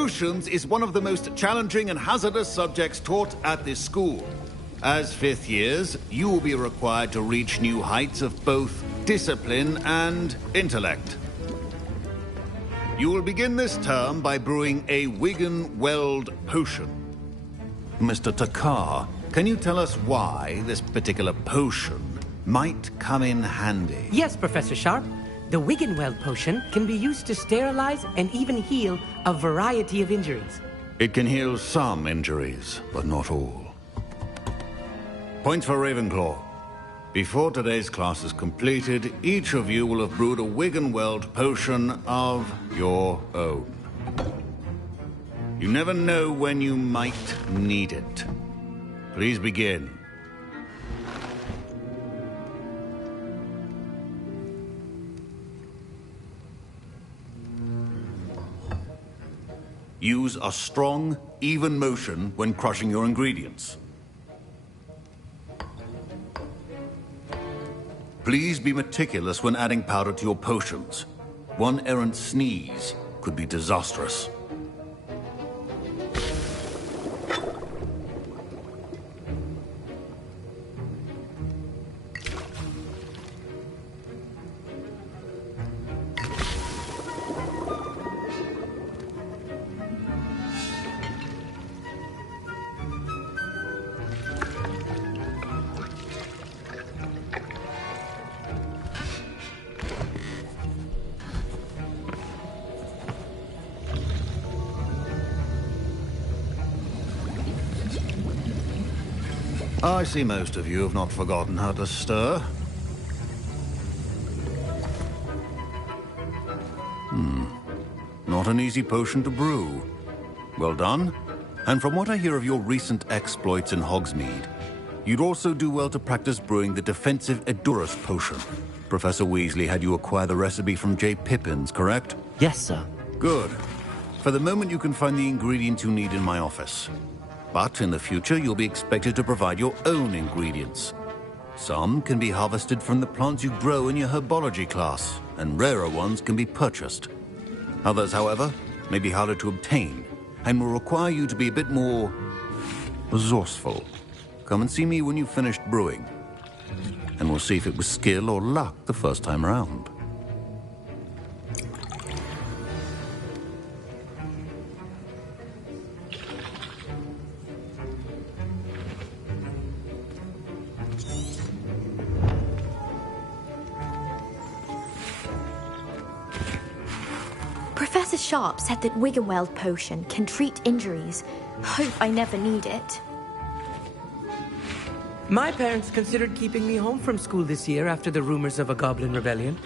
Potions is one of the most challenging and hazardous subjects taught at this school. As fifth years, you will be required to reach new heights of both discipline and intellect. You will begin this term by brewing a Wiggenweld potion. Mr. Takar, can you tell us why this particular potion might come in handy? Yes, Professor Sharp. The Wiggenweld potion can be used to sterilize and even heal a variety of injuries. It can heal some injuries, but not all. Points for Ravenclaw. Before today's class is completed, each of you will have brewed a Wiggenweld potion of your own. You never know when you might need it. Please begin. Use a strong, even motion when crushing your ingredients. Please be meticulous when adding powder to your potions. One errant sneeze could be disastrous. I see most of you have not forgotten how to stir. Not an easy potion to brew. Well done. And from what I hear of your recent exploits in Hogsmeade, you'd also do well to practice brewing the defensive Edurus potion. Professor Weasley had you acquire the recipe from J. Pippin's, correct? Yes, sir. Good. For the moment, you can find the ingredients you need in my office. But in the future, you'll be expected to provide your own ingredients. Some can be harvested from the plants you grow in your herbology class, and rarer ones can be purchased. Others, however, may be harder to obtain, and will require you to be a bit more resourceful. Come and see me when you've finished brewing, and we'll see if it was skill or luck the first time around. Professor Sharp said that Wiggenweld potion can treat injuries. Hope I never need it. My parents considered keeping me home from school this year after the rumors of a goblin rebellion.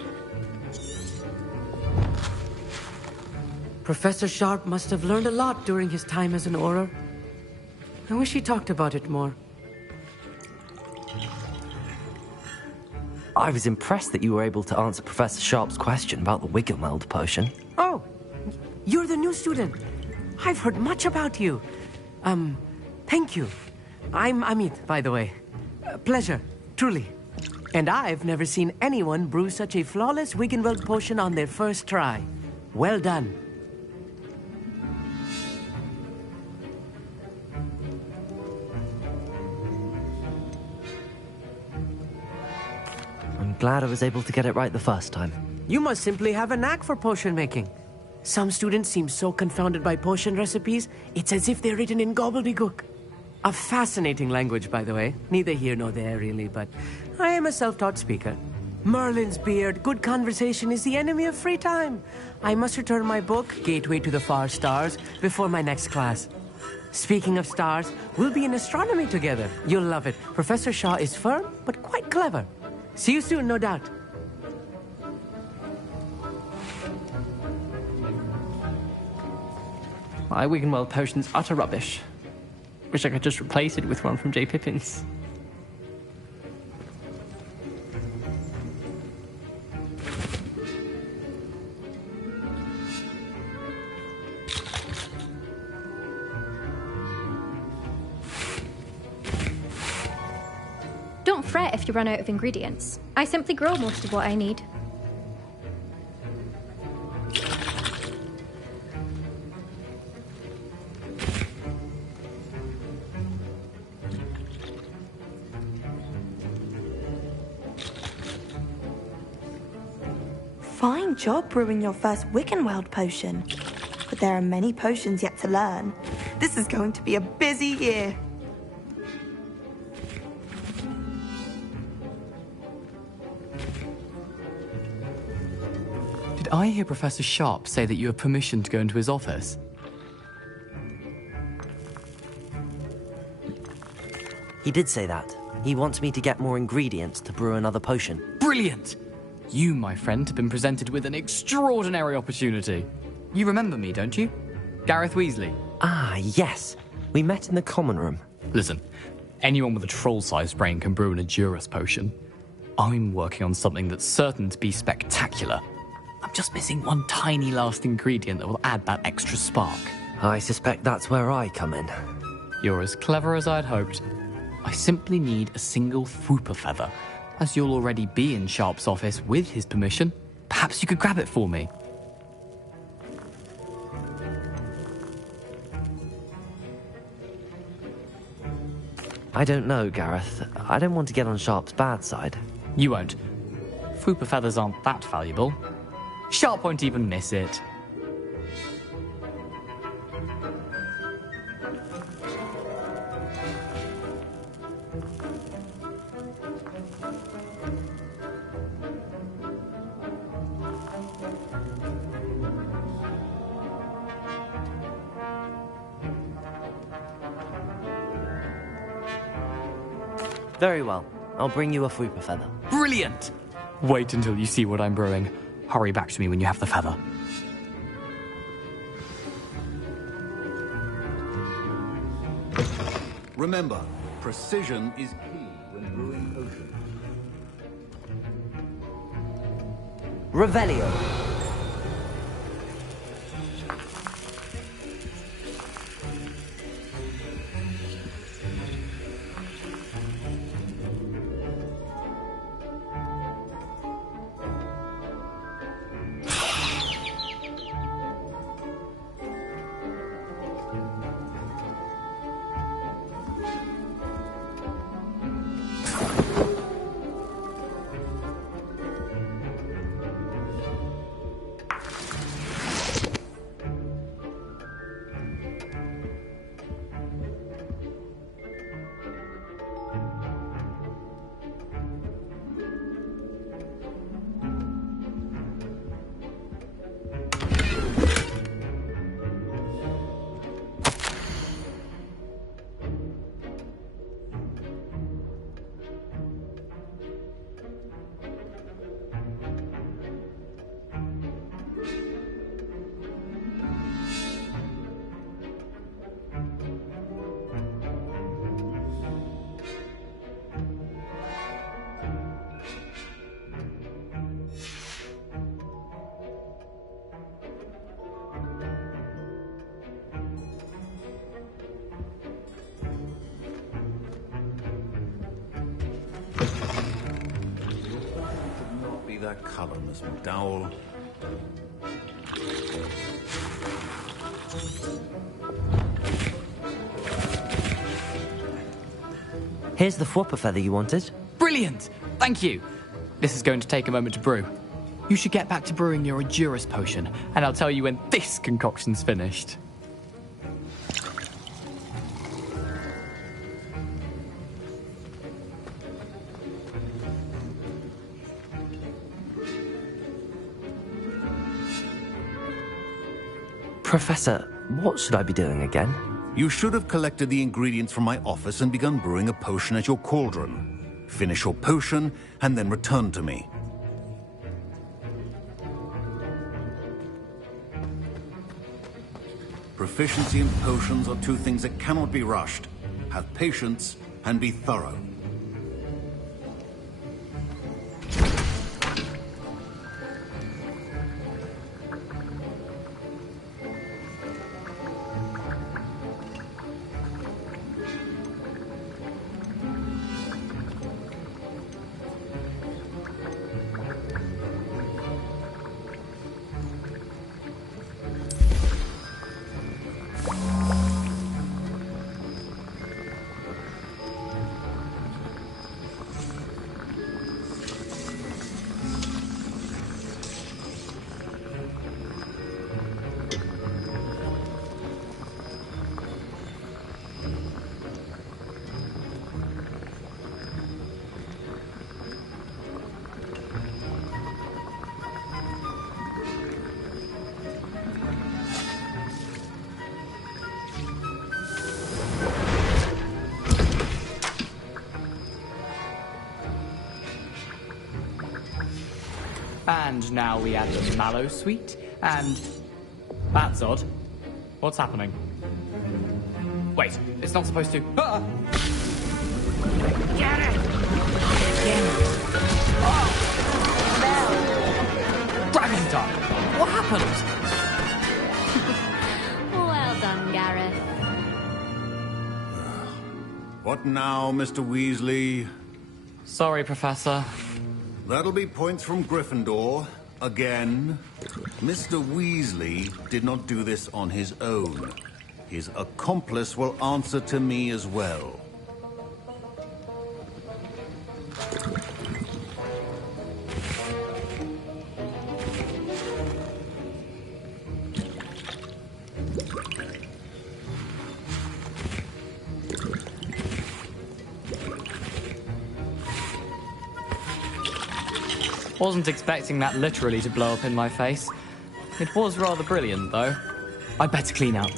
Professor Sharp must have learned a lot during his time as an Auror. I wish he talked about it more. I was impressed that you were able to answer Professor Sharp's question about the Wiggenweld potion. Oh, you're the new student. I've heard much about you. Thank you. I'm Amit, by the way. Pleasure, truly. And I've never seen anyone brew such a flawless Wiggenweld potion on their first try. Well done. I'm glad I was able to get it right the first time. You must simply have a knack for potion making. Some students seem so confounded by potion recipes, it's as if they're written in gobbledygook. A fascinating language, by the way. Neither here nor there, really, but I am a self-taught speaker. Merlin's beard, good conversation is the enemy of free time. I must return my book, Gateway to the Far Stars, before my next class. Speaking of stars, we'll be in astronomy together. You'll love it. Professor Shaw is firm, but quite clever. See you soon, no doubt. My Wiggenweld potion's utter rubbish. Wish I could just replace it with one from J. Pippin's. Don't fret if you run out of ingredients. I simply grow most of what I need. Fine job brewing your first Wiccanweld potion. But there are many potions yet to learn. This is going to be a busy year. Did I hear Professor Sharp say that you have permission to go into his office? He did say that. He wants me to get more ingredients to brew another potion. Brilliant! You, my friend, have been presented with an extraordinary opportunity. You remember me, don't you? Gareth Weasley. Ah, yes. We met in the common room. Listen, anyone with a troll-sized brain can brew an Edurus potion. I'm working on something that's certain to be spectacular. I'm just missing one tiny last ingredient that will add that extra spark. I suspect that's where I come in. You're as clever as I'd hoped. I simply need a single Fwooper feather. As you'll already be in Sharp's office with his permission, perhaps you could grab it for me. I don't know, Gareth. I don't want to get on Sharp's bad side. You won't. Fwooper feathers aren't that valuable. Sharp won't even miss it. Very well. I'll bring you a Fwooper feather. Brilliant! Wait until you see what I'm brewing. Hurry back to me when you have the feather. Remember, precision is key when brewing potions. Revelio. That colour, Miss McDowell. Here's the Fwooper feather you wanted. Brilliant! Thank you! This is going to take a moment to brew. You should get back to brewing your Edurus potion, and I'll tell you when this concoction's finished. Professor, what should I be doing again? You should have collected the ingredients from my office and begun brewing a potion at your cauldron. Finish your potion and then return to me. Proficiency and potions are two things that cannot be rushed. Have patience and be thorough. And now we add the mallow sweet, and... That's odd. What's happening? Wait, it's not supposed to... Ah! Get it! Dragon Dark! What happened? Well done, Gareth. What now, Mr. Weasley? Sorry, Professor. That'll be points from Gryffindor. Again. Mr. Weasley did not do this on his own. His accomplice will answer to me as well. Wasn't expecting that literally to blow up in my face. It was rather brilliant, though. I'd better clean up.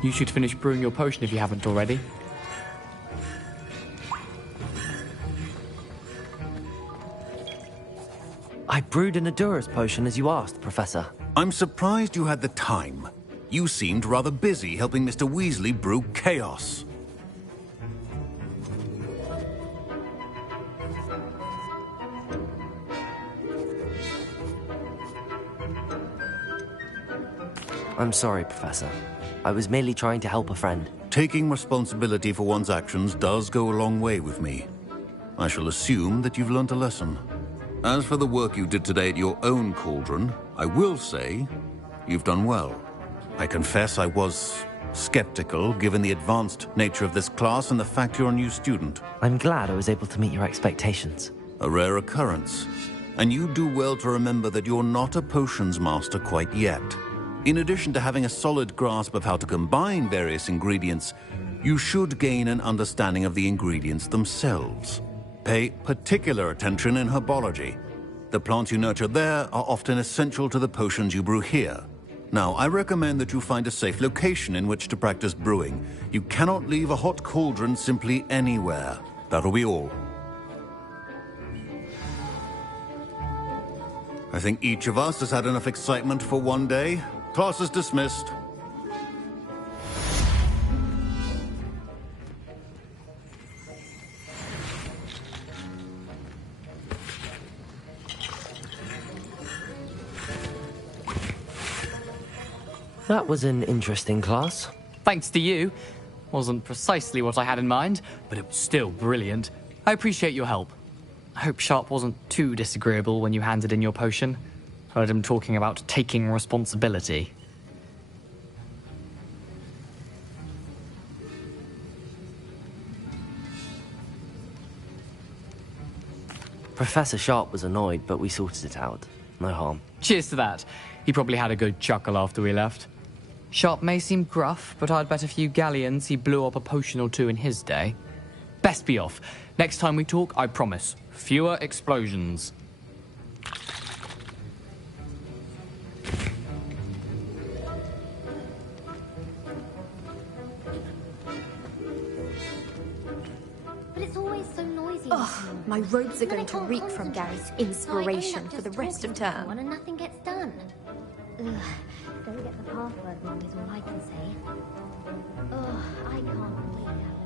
You should finish brewing your potion if you haven't already. I brewed an Adurus potion as you asked, Professor. I'm surprised you had the time. You seemed rather busy helping Mr. Weasley brew chaos. I'm sorry, Professor. I was merely trying to help a friend. Taking responsibility for one's actions does go a long way with me. I shall assume that you've learnt a lesson. As for the work you did today at your own cauldron, I will say you've done well. I confess I was skeptical, given the advanced nature of this class and the fact you're a new student. I'm glad I was able to meet your expectations. A rare occurrence. And you do well to remember that you're not a potions master quite yet. In addition to having a solid grasp of how to combine various ingredients, you should gain an understanding of the ingredients themselves. Pay particular attention in herbology. The plants you nurture there are often essential to the potions you brew here. Now, I recommend that you find a safe location in which to practice brewing. You cannot leave a hot cauldron simply anywhere. That'll be all. I think each of us has had enough excitement for one day. Class is dismissed. That was an interesting class. Thanks to you. Wasn't precisely what I had in mind, but it was still brilliant. I appreciate your help. I hope Sharp wasn't too disagreeable when you handed in your potion. Heard him talking about taking responsibility. Professor Sharp was annoyed, but we sorted it out. No harm. Cheers to that. He probably had a good chuckle after we left. Sharp may seem gruff, but I'd bet a few galleons he blew up a potion or two in his day. Best be off. Next time we talk, I promise, fewer explosions. But it's always so noisy. My robes are going to reek from Gary's inspiration for the rest of term. And nothing gets done. Ugh. Go get the password, Mum, is all I can say. Ugh, I can't believe that.